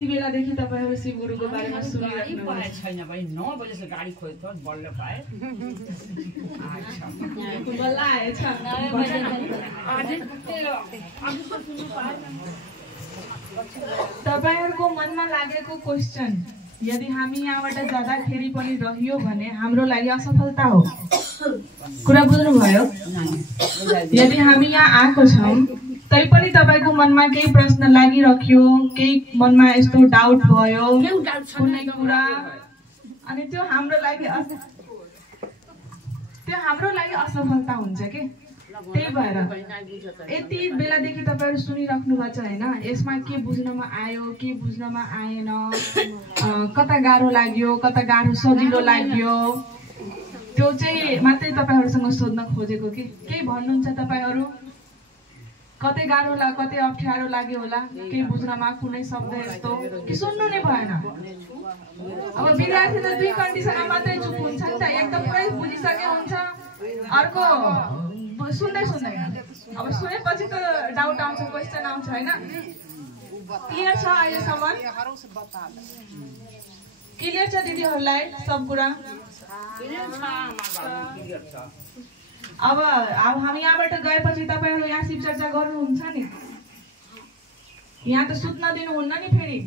बेलादेखि तपाईहरु शिवगुरुको बारेमा सुनिराख्नु भएको छैन पनि 9 बजेसम्म गाडी खोज्यो बल्ल पाए। अच्छा बल्ल आएछ। तपाईहरुको मनमा लागेको क्वेशन, यदि हामी यहाँबाट जाँदाखेरि पनि रहियो भने हाम्रो लागि असफलता हो। कुरा बुझ्नु भयो? यदि हामी यहाँ आएको छौं तैपनि तपाईको मनमा केही प्रश्न लागिरह्यो, केही मनमा यस्तो डाउट भयो कुनै कुरा, अनि त्यो हाम्रो लागि असफलता हुन्छ के। त्यही भएर यति बेलादेखि तपाईहरु सुनिराख्नु भएको छ हैन, यसमा के बुझ्नमा आयो के बुझ्नमा आएन, कता गाह्रो लाग्यो कता गाह्रो सजिलो लाग्यो, त्यो चाहिँ मात्रै तपाईहरुसँग सोध्न खोजेको के। केही भन्नुहुन्छ तपाईहरु? कतै गाह्रो कतै अप्ठ्यारो लाग्यो होला, केही बुझ्नमा कुनै शब्द यस्तो कि सुन्नु नै भएन? अब विद्यार्थी त दुई कन्डिसनमा मात्रै चुप हुन्छ नि त, एकदम पुरै बुझिसके हुन्छ, अर्को सुन्दै सुन्दैन। अब सुनेपछि त डाउट आउँछ, क्वेशन आउँछ हैन। क्लियर छ अहिलेसम्म? क्लियर छ दिदीहरुलाई सब कुरा? अब हामी यहाँबाट गएपछि तपाईहरु यहाँ शिव चर्चा गर्नुहुन्छ नि, यहाँ त सुत्न दिनुहुन्न नि फेरि।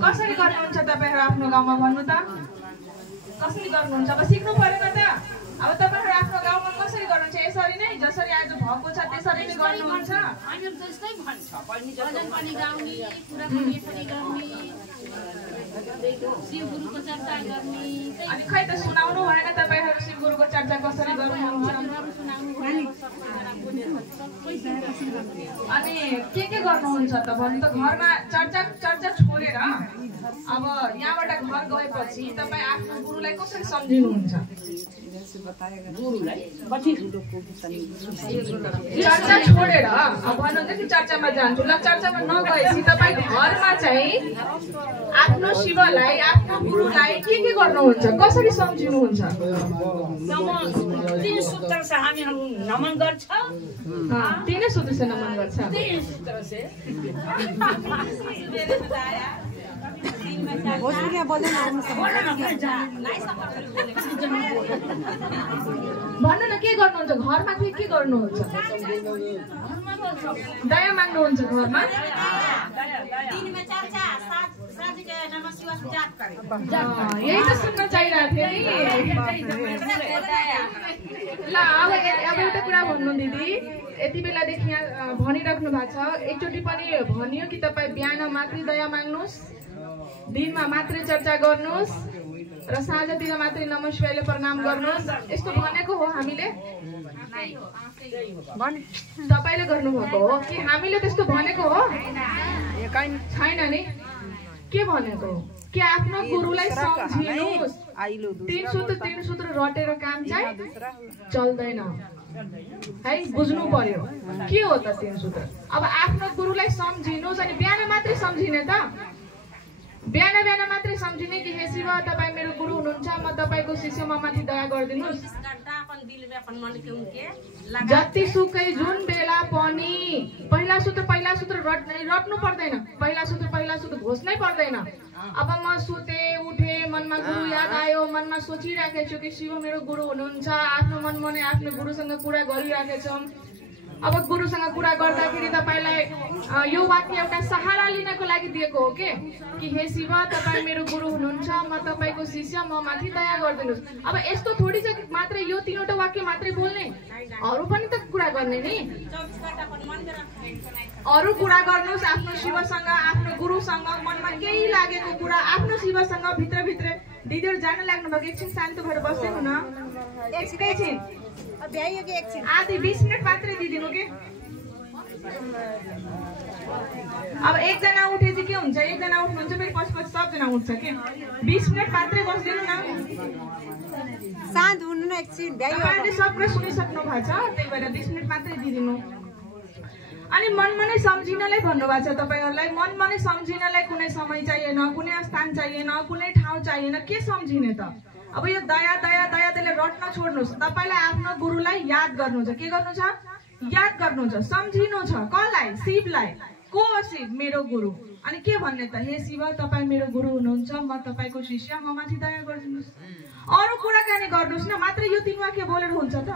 कसरी गर्नुहुन्छ तपाईहरु आफ्नो गाउँमा भन्नु त? कसरी गर्नुहुन्छ? अब सिक्नु पर्यो नि त। अब तपाईहरु आफ्नो गाउँमा कसरी गर्नुहुन्छ? यसरी नै जसरी आज भएको छ त्यसरी नै गर्नुहुन्छ? शिवगुरुको चर्चा गर्ने। अनि खै त सुनाउनु भएन तपाईहरु शिवगुरुको चर्चा कसरी गर्नुहुन्छ? अनि के गर्नुहुन्छ त भन्नु त? घरमा चर्चा छोडेर अब यहाँबाट घर गएपछि तपाई आफ्नो गुरुलाई कसरी सम्झिनुहुन्छ? चर्चा छोडेर अब भन्नुहुन्छ कि चर्चामा जान्छु, ल चर्चामा नगएपछि तपाई घरमा चाहिँ आफ्नो शिवलाई आफ्नो गुरुलाई के गर्नुहुन्छ? कसरी सम्झिनुहुन्छ? तीन सूत्र से हामी नमन गर्छ। तीन सूत्र से नमन गर्छ। तीन सूत्र से भन्नु न, के गर्नुहुन्छ घरमा? फेरि के गर्नुहुन्छ? दया माग्नुहुन्छ घरमा? यही त सुन्न चाहिरहेको थियो नि। ल अब एउटा कुरा भन्नु दिदी, यति बेलादेखि यहाँ भनिराख्नु भएको छ, एकचोटि पनि भनियो कि तपाईँ बिहान मात्रै दया माग्नुहोस्, दिनमा मात्रै चर्चा गर्नुहोस् र साँझतिर मात्रै नमः शिवायले प्रणाम गर्नुहोस्, यस्तो भनेको हो हामीले? तपाईले गर्नुभएको हो कि हामीले त्यस्तो भनेको हो? छैन नि। के भनेको? कि आफ्नो गुरुलाई सम्झिनुहोस्। तीन सूत्र रटेर काम चाहिँ चल्दैन है, बुझ्नु पर्यो के हो त तीन सूत्र। अब आफ्नो गुरुलाई सम्झिनुहोस्, अनि बिहान मात्रै सम्झिने त? बिहान मात्रै सम्झिने कि हे शिव तपाई मेरो गुरु हुनुहुन्छ, म तपाईको शिष्य, म माथि दया गरिदिनुस्। जतिसुकै जुन बेला पनि पहिला सूत्र रट्नु पर्दैन, पहिला सूत्र घोष्नै पर्दैन। अब म सुते उठे मनमा गुरु याद आयो, मनमा सोचिराखेको छु कि शिव मेरो गुरु हुनुहुन्छ, आफ्नो मनमा नै आफ्नो गुरुसँग कुरा गरिराखेको छौँ। अब गुरुसँग कुरा गर्दाखेरि तपाईलाई यो वाक्य एउटा सहारा लिनको लागि दिएको हो कि हे शिव तपाई मेरो गुरु हुनुहुन्छ, म तपाईको शिष्य, म माथि दया गरिदिनुस्। अब यस्तो थोडी छ कि मात्र यो तीनवटा वाक्य मात्रै बोल्ने, अरु पनि त कुरा गर्ने नि। अरु कुरा गर्नुस् आफ्नो शिवसँग, आफ्नो गुरुसँग, मनमा केही लागेको कुरा आफ्नो शिवसँग भित्र। दिदीहरु जान लाग्नु भएको, एकछिन शान्त भएर बस्नु न, एकछिन आधी 20 मिनट मात्रै दिदिनु के। अब एकजना उठेपछि के हुन्छ? एकजना उठ्नुहुन्छ फेरि पछि सबजना उठ्छ के। 20 मिनट मात्रै बस्दिनु न, शान्त हुनु न एकछिन। तपाईले सब कुरा सुनिसक्नु भएको छ, त्यही भएर 20 मिनट मात्रै दिदिनु। अनि मनमा नै सम्झिनलाई भन्नुभएको छ तपाईहरुलाई। मनमा नै सम्झिनलाई कुनै समय चाहिएन, कुनै स्थान चाहिएन, कुनै ठाउँ चाहिएन, के सम्झिने त? अब यो दया त्यसले रट्न छोड्नुस्। तपाईलाई आफ्नो गुरुलाई याद गर्नु छ। के गर्नु छ? याद गर्नु छ, सम्झिनु छ। कसलाई? शिवलाई। को हो शिव? मेरो गुरु। अनि के भन्ने त? हे शिव, तपाईँ मेरो गुरु हुनुहुन्छ, म तपाईँको शिष्य, म माथि दया गरिदिनुहोस्। अरू कुराकानी गर्नुहोस् न, मात्र यो 3 वाक्य बोलेर हुन्छ त?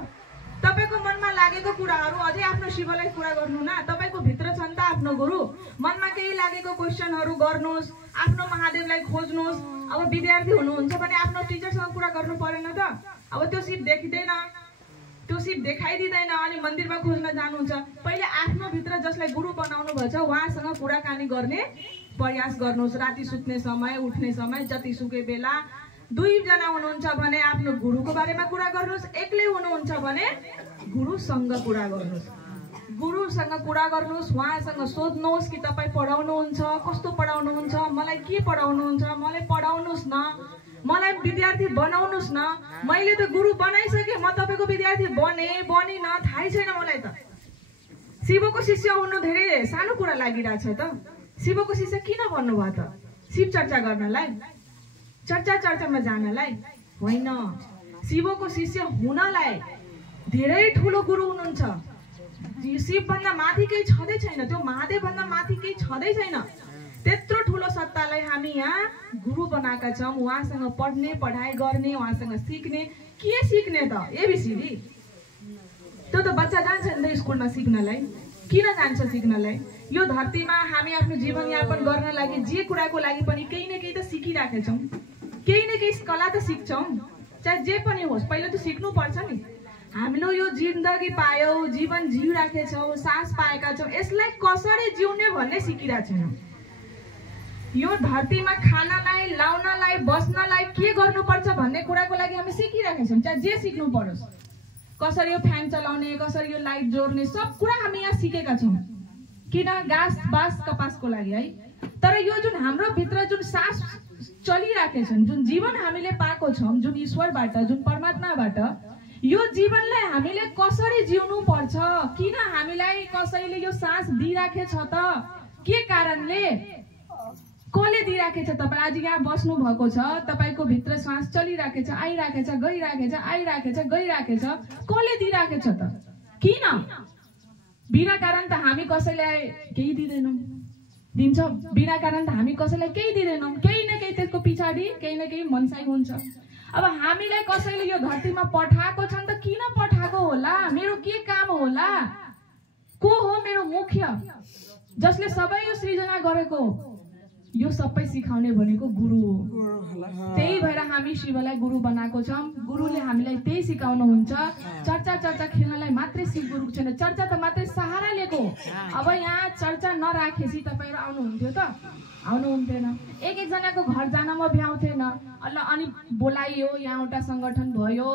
तपाईको मनमा लागेको कुराहरू अझै आफ्नो शिवलाई कुरा गर्नु न। तपाईको भित्र छ नि त आफ्नो गुरु। मनमा केही लागेको क्वेशनहरू गर्नुहोस्, आफ्नो महादेवलाई खोज्नुहोस्। अब विद्यार्थी हुनुहुन्छ भने आफ्नो टिचरसँग कुरा गर्नु परेन त? अब त्यो शिव देखिँदैन, त्यो शिव देखाइदिँदैन, अनि मन्दिरमा खोज्न जानुहुन्छ। पहिले आफ्नो भित्र जसलाई गुरु बनाउनु भएछ उहाँसँग कुराकानी गर्ने प्रयास गर्नुहोस्। राति सुत्ने समय, उठ्ने समय, जतिसुकै बेला 2 जना हुनुहुन्छ भने आफ्नो गुरुको बारेमा कुरा गर्नुहोस्। एक्लै हुनुहुन्छ भने गुरुसँग कुरा गर्नुहोस्। गुरुसँग कुरा गर्नुहोस्, उहाँसँग सोध्नुहोस् कि तपाईँ पढाउनुहुन्छ, कस्तो पढाउनुहुन्छ, मलाई के पढाउनुहुन्छ, मलाई पढाउनुहोस् न, मलाई विद्यार्थी बनाउनुहोस् न। मैले त गुरु बनाइसकेँ, म तपाईँको विद्यार्थी बनिन थाहै छैन मलाई त। शिवको शिष्य हुनु धेरै सानो कुरा लागिरहेछ त। शिवको शिष्य किन भन्नुभयो त? शिव चर्चा गर्नलाई, चर्चामा जानलाई होइन। शिवको शिष्य हुनलाई धेरै ठुलो गुरु हुनुहुन्छ। शिवभन्दा माथि केही छँदै छैन, त्यो महादेवभन्दा माथि केही छँदै छैन। त्यत्रो ठुलो सत्तालाई हामी यहाँ गुरु बनाएका छौँ। उहाँसँग पढ्ने, पढाइ गर्ने, उहाँसँग सिक्ने। के सिक्ने त? एबिसिडी। त्यो त बच्चा जान्छ नि त स्कुलमा सिक्नलाई। किन जान्छ सिक्नलाई? यो धरतीमा हामी आफ्नो जीवनयापन गर्न लागि जे कुराको लागि पनि केही न केही त सिकिराखेका छौँ। केही न केही कला त सिक्छौँ, चाहे जे पनि होस्। पहिला त सिक्नु पर्छ नि। हामीले यो जिन्दगी पायौँ, जीवन जिउराखेछौँ, सास पाएका छौँ, यसलाई कसरी जिउने भन्ने सिकिरहेको छैनौँ। यो धरतीमा खानलाई, लाउनलाई, बस्नलाई के गर्नुपर्छ भन्ने कुराको लागि हामी सिकिरहेका छौँ। चाहे जे सिक्नु परोस्, कसरी यो फ्यान चलाउने, कसरी यो लाइट जोड्ने, सब कुरा हामी यहाँ सिकेका छौँ। किन? घाँस बाँस कपासको लागि है। तर यो जुन हाम्रो भित्र जुन सास चलिराखेछन्, जुन जीवन हामीले पाएको छौँ, जुन ईश्वरबाट, जुन परमात्माबाट, यो जीवनलाई हामीले कसरी जिउनु पर्छ? किन हामीलाई कसैले यो सास दिइराखेछ त? के कारणले? कसले दिइराखेछ? तपाईँ आज यहाँ बस्नु भएको छ, तपाईँको भित्र सास चलिराखेछ, आइराखेछ, गइराखेछ, आइराखेछ, गइराखेछ। कसले दिइराखेछ त? किन? बिना कारण त हामी कसैलाई केही दिँदैनौँ। दिन्छ बिना कारण त हामी कसैलाई केही दिँदैनौँ। केही न केही त्यसको पछाडि केही न केही मनसाइ हुन्छ। अब हामीलाई कसैले यो धरतीमा पठाएको छ नि त किन पठाएको होला? मेरो के काम होला? को हो मेरो मुख्य? जसले सबै यो सृजना गरेको, यो सबै सिकाउने भनेको गुरु हो। त्यही भएर हामी शिवलाई गुरु बनाएको छौँ। गुरुले हामीलाई त्यही सिकाउनुहुन्छ। चर्चा खेल्नलाई मात्रै शिव गुरु छैन। चर्चा त मात्रै सहारा लिएको। अब यहाँ चर्चा नराखेपछि तपाईँहरू आउनुहुन्थ्यो त? आउनुहुन्थेन। एकजनाको घर जान म भ्याउँथेन। अनि बोलाइयो, यहाँ एउटा सङ्गठन भयो,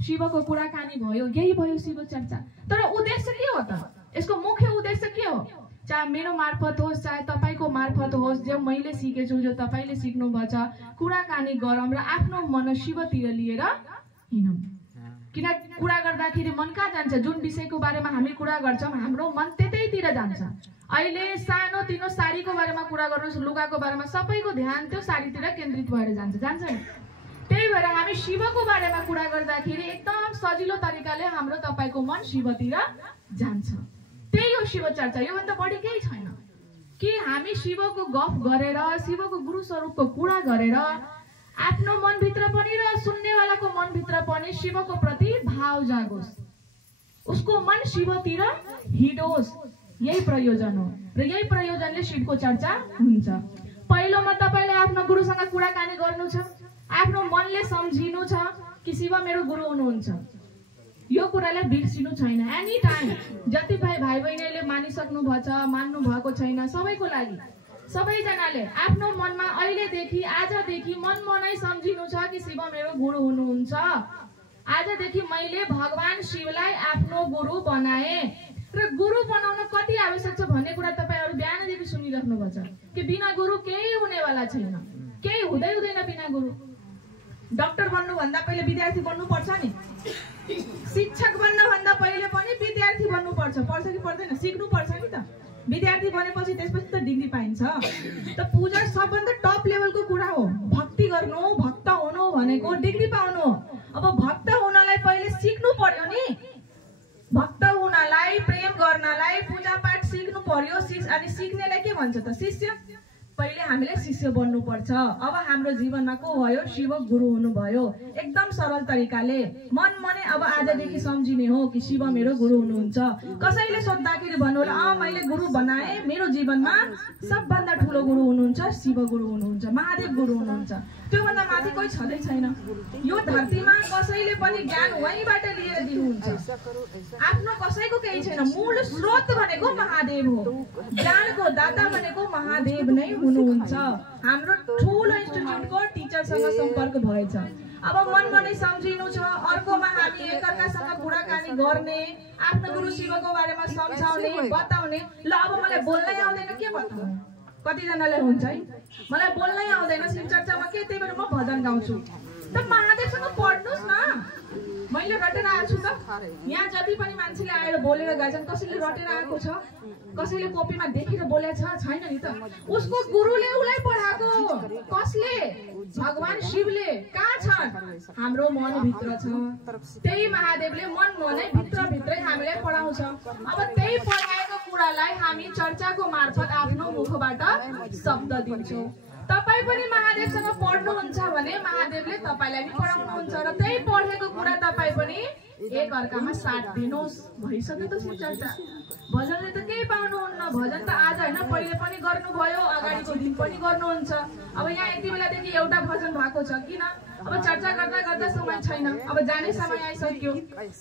शिवको कुराकानी भयो, यही भयो शिव चर्चा। तर उद्देश्य के हो त? यसको मुख्य उद्देश्य के हो? चाहे मेरो मार्फत होस्, चाहे तपाईँको मार्फत होस्, जो मैले सिकेछु, जो तपाईँले सिक्नु भएछ, कुराकानी गरौँ र आफ्नो मन शिवतिर लिएर हिँडौँ। किन कुरा गर्दाखेरि मन कहाँ जान्छ? जुन विषयको बारेमा हामी कुरा गर्छौँ, हाम्रो मन त्यतैतिर जान्छ। अहिले सानो तिनो साडीको बारेमा कुरा गर्नुहोस्, लुगाको बारेमा, सबैको ध्यान त्यो साडीतिर केन्द्रित भएर जान्छ नि। त्यही भएर हामी शिवको बारेमा कुरा गर्दाखेरि एकदम सजिलो तरिकाले हाम्रो तपाईँको मन शिवतिर जान्छ। त्यही हो शिव चर्चा। योभन्दा बढी केही छैन कि हामी शिवको गफ गरेर, शिवको गुरु स्वरूपको कुरा गरेर आफ्नो मनभित्र पनि र सुन्नेवालाको मनभित्र पनि शिवको प्रति भाव जागोस्, उसको मन शिवतिर हिँडोस्। यही प्रयोजन हो र यही प्रयोजनले शिवको चर्चा हुन्छ। पहिलोमा तपाईँले आफ्नो गुरुसँग कुराकानी गर्नु छ, आफ्नो मनले सम्झिनु छ कि शिव मेरो गुरु हुनुहुन्छ। यो कुरालाई बिर्सिनु छैन। एनी टाइम जति भाइ बहिनीले मानिसक्नु भएछ, मान्नु भएको छैन, सबैको लागि, सबैजनाले आफ्नो मनमा अहिलेदेखि, आजदेखि मनै सम्झिनु छ कि शिव मेरो गुरु हुनुहुन्छ। आजदेखि मैले भगवान शिवलाई आफ्नो गुरु बनाए। र गुरु बनाउन कति आवश्यक छ भन्ने कुरा तपाईँहरू बिहानदेखि सुनिराख्नु भएको छ कि बिना गुरु केही हुनेवाला छैन, केही हुँदैन बिना गुरु। डाक्टर बन्नुभन्दा पहिले विद्यार्थी बन्नुपर्छ नि। शिक्षक बन्नभन्दा पहिले पनि विद्यार्थी बन्नुपर्छ। पर्छ कि पर्दैन? सिक्नुपर्छ नि त। विद्यार्थी बनेपछि त्यसपछि त डिग्री पाइन्छ। त पूजा सबभन्दा टप लेभलको कुरा हो। भक्ति गर्नु, भक्त हुनु भनेको डिग्री पाउनु हो। अब भक्त हुनलाई पहिले सिक्नु पर्यो नि। भक्त हुनलाई, प्रेम गर्नलाई पूजापाठ सिक्नु पर्यो। अनि सिक्नेलाई के भन्छ त? शिष्य। पहिले हामीले शिष्य बन्नु पर्छ। अब हाम्रो जीवनमा को भयो? शिव गुरु हुनुभयो। एकदम सरल तरिकाले मन मनै अब आजदेखि सम्झिने हो कि शिव मेरो गुरु हुनुहुन्छ। कसैले सोध्दाखेरि भन्नु होला मैले गुरु बनाए, मेरो जीवनमा सबभन्दा ठुलो गुरु हुनुहुन्छ शिव गुरु हुनुहुन्छ, महादेव गुरु हुनुहुन्छ। त्योभन्दा माथि कोही छँदै छैन। यो धरतीमा कसैले पनि ज्ञान वहीँबाट लिएर दिनुहुन्छ। आफ्नो कसैको केही छैन। मूल स्रोत भनेको महादेव हो। ज्ञानको दाता भनेको महादेव नै हुनुहुन्छ। हाम्रो ठुलो इन्स्टिट्युटको टिचरसँग सम्पर्क भएछ। अब मन मनै सम्झिनु छ, अर्कोमा हामी एकअर्कासँग कुराकानी गर्ने, आफ्नो गुरु शिवको बारेमा सम्झाउने, बताउने। ल अब मलाई बोल्नै आउँदैन, के बताउँ? कतिजनालाई हुन्छ है, मलाई बोल्नै आउँदैन शिव चर्चामा के, त्यही भएर म भजन गाउँछु। त महादेवसँग पढ्नुस् न। मैले रटेर आएको छु त। यहाँ जति पनि मान्छेले आएर बोलेर गएछन्, कसैले रटेर आएको छ? कसैले कपीमा देखेर बोलेछ? छैन नि त। उसको गुरुले उसलाई पढाएको। कसले? भगवान शिवले। कहाँ छन्? हाम्रो मनभित्र छ। त्यही महादेवले मन मनै भित्रभित्रै हामीलाई पढाउँछ। अब त्यही पढाएको कुरालाई हामी चर्चाको मार्फत आफ्नो मुखबाट शब्द दिन्छौँ। तपाई पनि महादेवसँग पढ्नुहुन्छ भने महादेवले तपाईलाई पनि पढाउनुहुन्छ र त्यही पढेको कुरा तपाई पनि एक अर्कामा साथ दिनुहोस्। भइसक्यो त शिव चर्चा। भजनले त केही पाउनुहुन्न। भजन त आज हैन, पहिले पनि गर्नुभयो, अगाडिको दिन पनि गर्नुहुन्छ। अब यहाँ यति बेलादेखि एउटा भजन भएको छ। किन? अब चर्चा गर्दा गर्दा समय छैन। अब जाने समय आइसक्यो।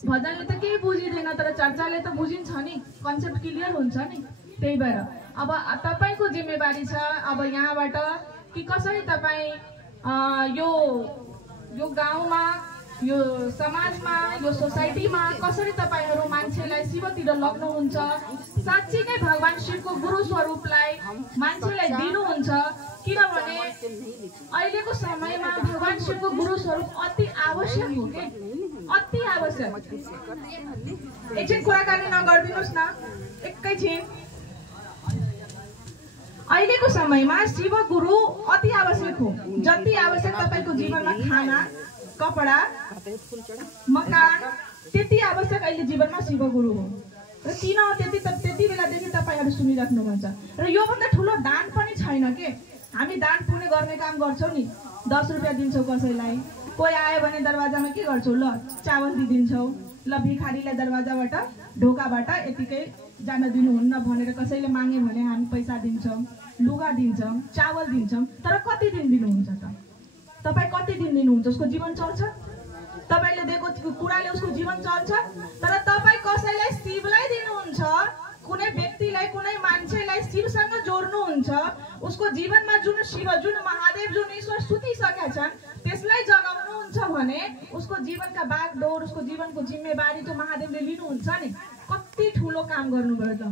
भजनले त केही बुझिँदैन, तर चर्चाले त बुझिन्छ नि, कन्सेप्ट क्लियर हुन्छ नि। त्यही भएर अब तपाईको जिम्मेवारी छ अब यहाँबाट कि कसरी तपाई यो गाउँमा, यो समाजमा, यो सोसाइटीमा कसरी तपाईहरु मान्छेलाई शिवतिर लग्नुहुन्छ, साच्चै नै भगवान शिवको गुरु स्वरूपलाई मान्छेलाई दिनुहुन्छ। किनभने अहिलेको समयमा भगवान शिवको गुरु स्वरूप अति आवश्यक हो के, अति आवश्यक। एकछिन कुराकानी नगर्दिनुस् न, एकैछिन। अहिलेको समयमा शिव गुरु अति आवश्यक हो। जति आवश्यक तपाईको जीवनमा खाना, कपडा, मकान, त्यति आवश्यक अहिले जीवनमा शिव गुरु हो। र किन त्यति बेलादेखि तपाईहरु सुनिराख्नु हुन्छ। र यो भन्दा ठुलो दान पनि छैन के। हामी दान पुण्य गर्ने काम गर्छौं नि। 10 रुपैयाँ दिन्छौं कसैलाई, कोही आयो भने दरवाजामा के गर्छौं? ल चावल दिन्छौं। ल भिखारीलाई दरवाजाबाट ढोकाबाट यतिकै जान दिनुहुन्न भनेर कसैले मागे भने हामी पैसा दिन्छौं, लुगा दिन्छौं, चावल दिन्छौं। तर कति दिन दिनुहुन्छ त? तपाई कति दिन दिनुहुन्छ? उसको जीवन चल्छ? तपाईले दिएको कुराले उसको जीवन चल्छ? तर तपाई कसैलाई शिवलाई दिनुहुन्छ, कुनै व्यक्तिलाई, कुनै मान्छेलाई शिवसँग जोड्नुहुन्छ, उसको जीवनमा जुन शिव, जुन महादेव, जुन ईश्वर सुतिसकेका छन् त्यसलाई जगाउनुहुन्छ भने उसको जीवनका बागडोर, उसको जीवनको जिम्मेवारी त्यो महादेवले लिनुहुन्छ नि। कति ठुलो काम गर्नुभयो त।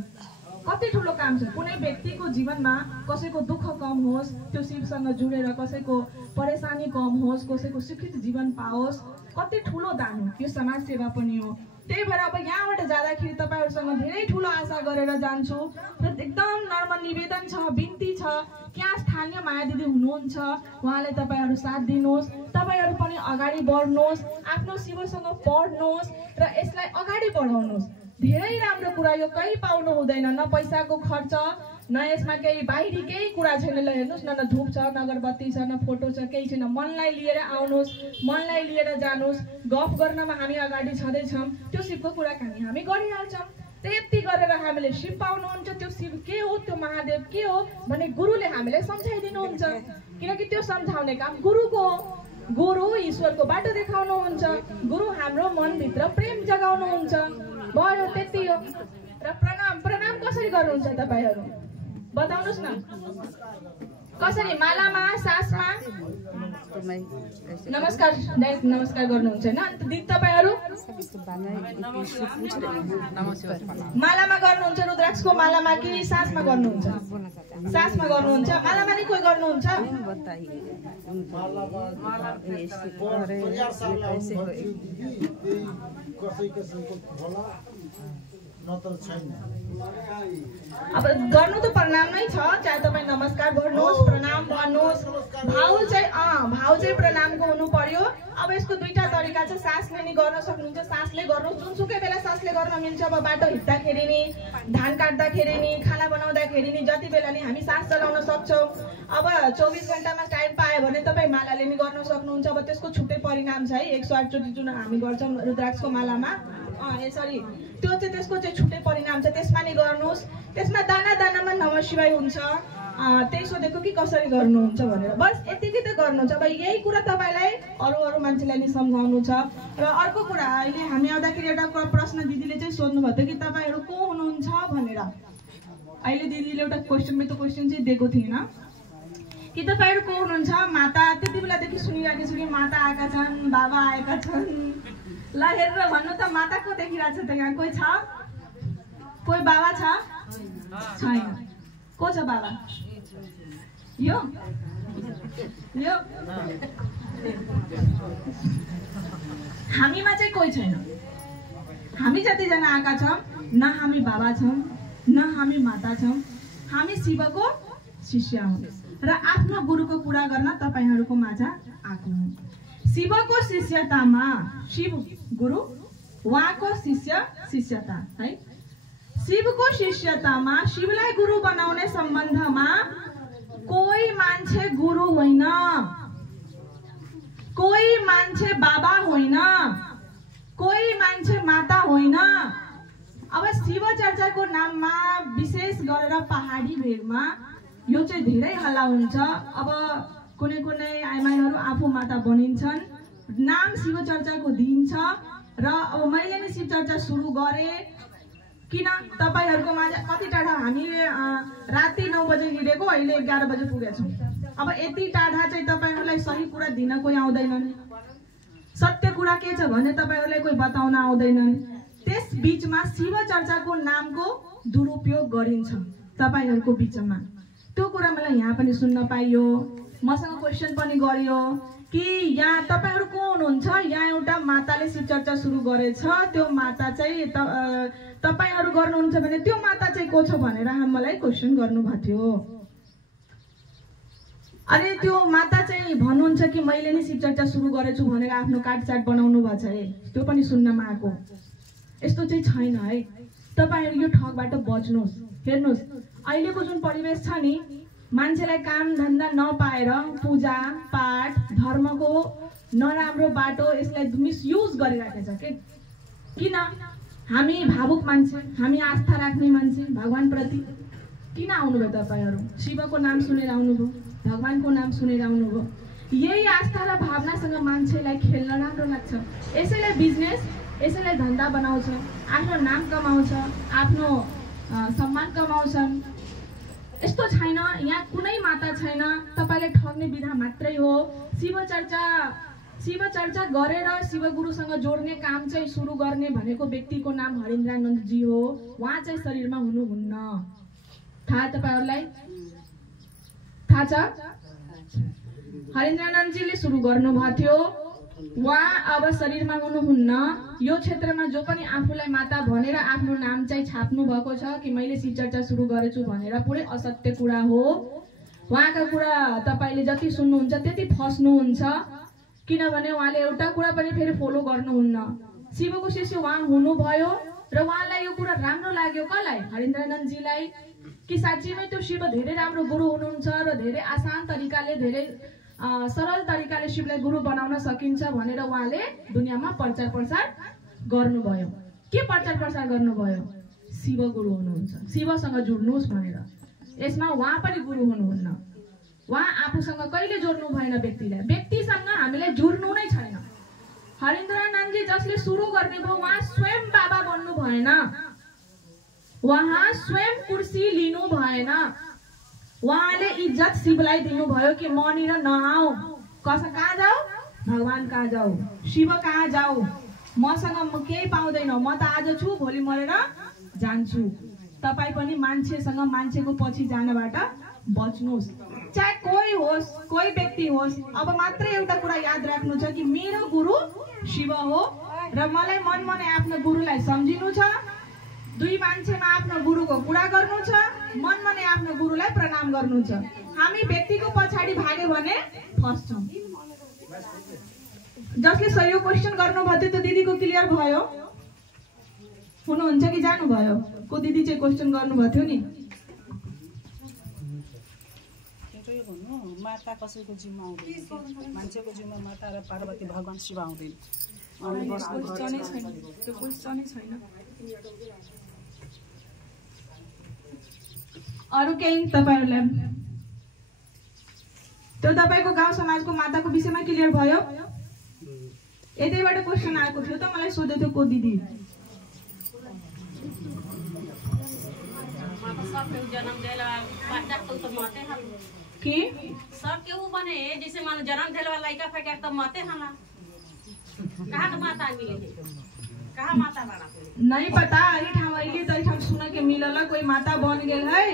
कति ठुलो काम छ। कुनै व्यक्तिको जीवनमा कसैको दुःख कम होस्, त्यो शिवसँग जुडेर कसैको परेशानी कम होस्, कसैको सुखित जीवन पाओस्, कति ठुलो दान हो। यो समाज सेवा पनि हो। त्यही भएर अब यहाँबाट जाँदाखेरि तपाईहरुसँग धेरै ठुलो आशा गरेर जान्छु र एकदम नर्मल निवेदन छ, बिन्ती छ। यहाँ स्थानीय माया दिदी हुनुहुन्छ, उहाँलाई तपाईहरु साथ दिनुहोस्। तपाईहरु पनि अगाडि बढ्नुहोस्, आफ्नो शिवसँग पढ्नुहोस् र यसलाई अगाडि बढाउनुहोस्। धेरै राम्रो कुरा यो, कहीँ पाउनु हुँदैन। न पैसाको खर्च, न यसमा केही बाहिरी केही कुरा छैन। ल हेर्नुस् न, न धूप छ, न अगरबत्ती छ, न फोटो छ, केही छैन। मनलाई लिएर आउनुहोस्, मनलाई लिएर जानुहोस्। गफ गर्नमा हामी अगाडि छँदैछौँ, त्यो शिवको कुराकानी हामी गरिहाल्छौँ। त्यति गरेर हामीले शिव पाउनुहुन्छ। त्यो शिव के हो, त्यो महादेव के हो भने गुरुले हामीलाई सम्झाइदिनुहुन्छ। किनकि त्यो सम्झाउने काम गुरुको हो। गुरु ईश्वरको बाटो देखाउनुहुन्छ। गुरु हाम्रो मनभित्र प्रेम जगाउनुहुन्छ। भयो, त्यति हो। र प्रणाम कसरी गर्नुहुन्छ तपाईहरु? बताउनुस् न। कसरी? मालामा, सासमा नमस्कार, डाइरेक्ट नमस्कार गर्नुहुन्छ हैन? अनि दिदी तपाईहरु मालामा गर्नुहुन्छ? रुद्राक्षको मालामा कि सासमा गर्नुहुन्छ? सासमा गर्नुहुन्छ। मालामा नि कोही गर्नुहुन्छ? अब गर्नु त प्रणाम नै छ, चाहे तपाईँ नमस्कार गर्नुहोस् प्रणाम गर्नुहोस्, भाव चाहिँ प्रणामको हुनु पर्यो। अब यसको दुईटा तरिका छ, सासले नि गर्न सक्नुहुन्छ, सासले गर्नुहोस्, जुनसुकै बेला सासले गर्न मिल्छ। अब बाटो हिँड्दाखेरि नि, धान काट्दाखेरि नि, खाना बनाउँदाखेरि नि, जति बेला नि हामी सास चलाउन सक्छौँ। अब 24 घण्टामा टाइम पायो भने तपाईँ मालाले नि गर्न सक्नुहुन्छ। अब त्यसको छुट्टै परिणाम छ है, 108 चोटि जुन हामी गर्छौँ रुद्राक्षको मालामा, सरी त्यो चाहिँ त्यसको चाहिँ छुट्टै परिणाम छ, त्यसमा नि गर्नुहोस्। त्यसमा दाना दानामा नमः शिवाय हुन्छ। त्यही सोधेको कि कसरी गर्नुहुन्छ भनेर, बस यतिकै त गर्नुहुन्छ। अब यही कुरा तपाईँलाई अरू मान्छेलाई नि सम्झाउनु छ। र अर्को कुरा, अहिले हामी आउँदाखेरि एउटा प्रश्न दिदीले चाहिँ सोध्नुभएको थियो कि तपाईँहरू को हुनुहुन्छ भनेर। अहिले दिदीले एउटा क्वेसन चाहिँ दिएको थिएन कि तपाईँहरू को हुनुहुन्छ। माता त्यति बेलादेखि सुनिरहेको छु कि माता आएका छन्, बाबा आएका छन्। ल हेरेर भन्नु त, माता को देखिरहेको छ त? यहाँ कोही छ? कोही बाबा छ? छैन। को छ बाबा? यो हामीमा चाहिँ कोही छैन। हामी जतिजना आएका छौँ, न हामी बाबा छौँ न हामी माता छौँ, हामी शिवको शिष्य हौँ र आफ्नो गुरुको कुरा गर्न तपाईँहरूको माझ आएको हुँ। शिवको शिष्यतामा शिव गुरु, उहाँको शिष्यता है। शिवको शिष्यतामा शिवलाई गुरु बनाउने सम्बन्धमा कोही मान्छे गुरु होइन, कोही मान्छे बाबा होइन, कोही मान्छे माता होइन। अब शिव चर्चाको नाममा विशेष गरेर पहाडी भेगमा यो चाहिँ धेरै हल्ला हुन्छ। अब कुनै आइमाईहरू आफू माता बनिन्छन्, नाम शिव चर्चाको दिन्छ र अब मैले नि शिव चर्चा सुरु गरेँ। किन तपाईँहरूको माझ कति टाढा, हामी राति 9 बजे हिँडेको, अहिले 11 बजे पुगेछौँ। अब यति टाढा चाहिँ तपाईँहरूलाई सही कुरा दिन कोही आउँदैनन्, सत्य कुरा के छ भने तपाईँहरूलाई कोही बताउन आउँदैनन्। त्यस बीचमा शिव चर्चाको नामको दुरुपयोग गरिन्छ तपाईँहरूको बिचमा। त्यो कुरा मलाई यहाँ पनि सुन्न पाइयो। मसँग क्वेसन पनि गरियो कि यहाँ तपाईँहरू को हुनुहुन्छ। यहाँ एउटा माताले शिव चर्चा सुरु गरेछ, त्यो माता चाहिँ तपाईँहरू गर्नुहुन्छ भने त्यो माता चाहिँ को छ भनेर मलाई क्वेसन गर्नुभएको थियो। अरे त्यो माता चाहिँ भन्नुहुन्छ कि मैले नि शिव चर्चा सुरु गरेछु भनेर आफ्नो काटचाट बनाउनु भएको छ है, त्यो पनि सुन्नमा आएको। यस्तो चाहिँ छैन है। तपाईँहरू यो ठगबाट बच्नुहोस्। हेर्नुहोस्, अहिलेको जुन परिवेश छ नि, मान्छेलाई काम धन्दा नपाएर पूजा पाठ धर्मको नराम्रो बाटो यसलाई मिसयुज गरिराखेको छ के। किन? हामी भावुक मान्छे, हामी आस्था राख्ने मान्छे भगवानप्रति। किन आउनुभयो तपाईँहरू? शिवको नाम सुनेर आउनुभयो, भगवानको नाम सुनेर आउनुभयो। यही आस्था र भावनासँग मान्छेलाई खेल्न राम्रो लाग्छ। यसैलाई बिजनेस, यसैलाई धन्दा बनाउँछ, आफ्नो नाम कमाउँछ, आफ्नो सम्मान कमाउँछन्। यस्तो छैन, यहाँ कुनै माता छैन, तपाईँले ठग्ने विधा मात्रै हो। शिव चर्चा गरेर शिवगुरुसँग जोड्ने काम चाहिँ सुरु गर्ने भनेको व्यक्तिको नाम हरिन्द्रानन्दजी हो। उहाँ चाहिँ शरीरमा हुनुहुन्न। थाहा तपाईँहरूलाई? थाहा छ? हरिन्द्रानन्दजीले सुरु गर्नुभएको थियो। उहाँ अब शरीरमा हुनुहुन्न। यो क्षेत्रमा जो पनि आफूलाई माता भनेर आफ्नो नाम चाहिँ छाप्नु भएको छ कि मैले शिव चर्चा सुरु गरेछु भनेर, पुरै असत्य कुरा हो। उहाँका कुरा तपाईँले जति सुन्नुहुन्छ त्यति फस्नुहुन्छ। किनभने उहाँले एउटा कुरा पनि फेरि फलो गर्नुहुन्न। शिवको शिष्य उहाँ हुनुभयो र उहाँलाई यो कुरा राम्रो लाग्यो। कसलाई? हरिन्द्रानन्दजीलाई। कि साँच्चीमै त्यो शिव धेरै राम्रो गुरु हुनुहुन्छ र धेरै आसान तरिकाले, धेरै सरल तरिकाले शिवलाई गुरु बनाउन सकिन्छ भनेर उहाँले दुनियाँमा प्रचार प्रसार गर्नुभयो। के प्रचार प्रसार गर्नुभयो? शिव गुरु हुनुहुन्छ, शिवसँग जुड्नुहोस् भनेर। यसमा उहाँ पनि गुरु हुनुहुन्न। उहाँ आफूसँग कहिले जोड्नु भएन व्यक्तिलाई। व्यक्तिसँग हामीले जुड्नु नै छैन। हरिन्द्रानन्दजी जसले सुरु गर्ने भयो, उहाँ स्वयं बाबा बन्नु भएन, उहाँ स्वयं कुर्सी लिनु भएन। उहाँले इज्जत शिवलाई दिनुभयो कि मनिर नआऊ, कहाँ जाऊ? भगवान कहाँ जाऊ, शिव कहाँ जाऊ, मसँग केही पाउँदैन, म त आज छु भोलि मरेर जान्छु। तपाईँ पनि मान्छेसँग मान्छेको पछि जानबाट बच्नुहोस्। चाहे कोही होस्, कोही व्यक्ति होस्। अब मात्र एउटा कुरा याद राख्नु छ कि मेरो गुरु शिव हो र मलाई मन मनै आफ्नो गुरुलाई सम्झिनु छ। दुई मान्छेमा आफ्नो गुरुको कुरा गर्नु छ, मनमा नै आफ्नो गुरुलाई प्रणाम गर्नु छ। हामी व्यक्तिको पछाडि भाग्यो भने फस्छौँ। जसले सही क्वेशन गर्नुभयो त्यो त दिदीको क्लियर भयो हुनुहुन्छ कि जानुभयो? को दिदी चाहिँ क्वेशन गर्नुभएको थियो नि। माता कसैको जिम्मा आउँदैन, मान्छेको जिम्मा माता र पार्वती भगवान शिव आउँदैन। त्यो क्वेशनै छैन। अरू केही तपाईहरुलाई त्यो तपाईको गाउँ समाजको माताको विषयमा क्लियर भयो? यतैबाट क्वेशन आएको थियो त, मलाई सोधे थियो को दिदी। जन्म देला बच्चा तो मते हम की सब के वो बने जैसे मान जन्म देला लड़का फके तो मते हला कहां के माता मिले है, कहां माता बना नहीं पता। अही ठाम अइली त हम सुन के मिलला कोई माता बन गेल है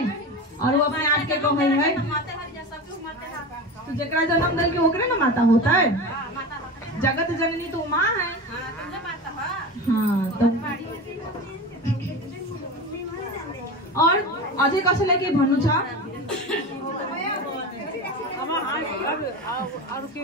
और वो अपने आप के कहै है माते हर जा सब के मते हा। तो जेकरा जन्म दल के ओकरे ना माता होता है। हां माता होता है, जगत जननी तो मां है। हां तुझे माता है। हां तब और अझै कसैलाई के भन्नु छ? अरू के